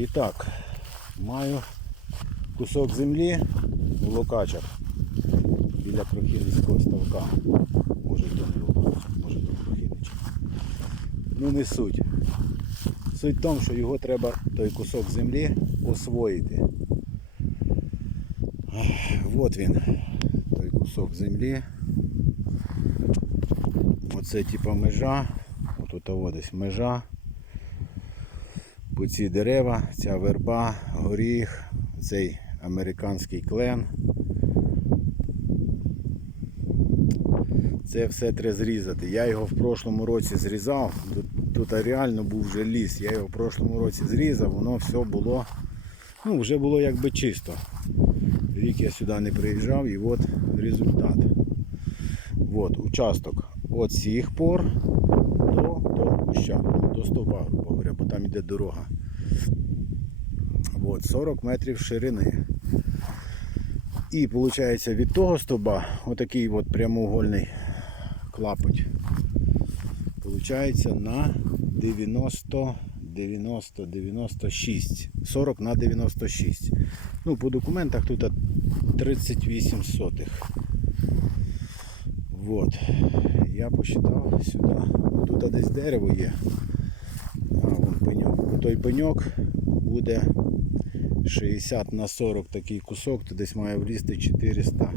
І так, маю кусок землі у локачах біля Крохівницького ставка. Може то не може то Крохівнича. Ну не суть. Суть в тому, що його треба той кусок землі освоїти. От він, той кусок землі. Оце типа межа. Отут десь межа. По ці дерева, ця верба, горіх, цей американський клен. Це все треба зрізати. Я його в прошлому році зрізав. Тут, тут реально був вже ліс. Я його в прошлому році зрізав, воно все було, ну, вже було якби чисто. Рік я сюди не приїжджав і от результат. От участок від цих пор до, до куща, до стовба, говоря, бо там йде дорога. От, 40 метрів ширини. І виходить від того стовба отакий от прямоугольний клапоть. Получається на 90, 90, 96. 40 на 96. Ну, по документах тут 38 сотих. Вот. Я посчитав сюди. Тут десь дерево є. Пеньок. Той пеньок буде 60 на 40 такий кусок, то десь має влізти 400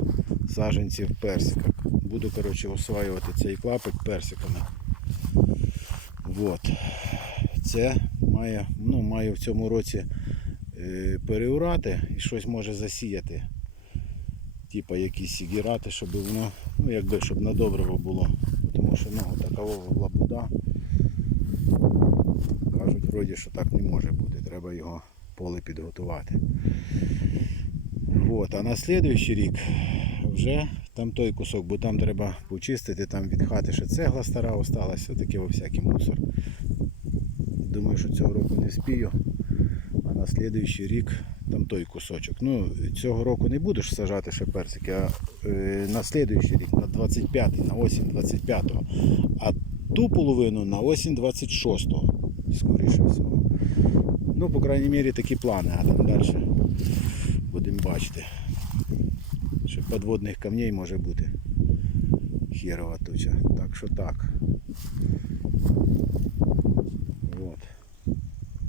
саженців персика. Буду коротше, осваювати цей клапик персиками. Вот. Це має, ну, маю в цьому році е, переурати і щось може засіяти. Типа якісь сігірати, щоб воно, ну якби щоб на добриво було. Тому що ну, такова лабуда. Кажуть, вроді, що так не може бути. Треба його поле підготувати. Вот. А на слідуючий рік вже там той кусок, бо там треба почистити, там від хати ще цегла стара осталась, во всякий мусор. Думаю, що цього року не спію. А на слідуючий рік там той кусочок. Ну, цього року не будеш сажати ще персики, а е, на слідуючий рік, на 25-й, на осінь 25-го. А ту половину на осінь 26-го, скоріше всього. Ну, по крайній мірі, такі плани, а там далі будемо бачити. Ще підводних камней може бути. Херова туча. Так що так.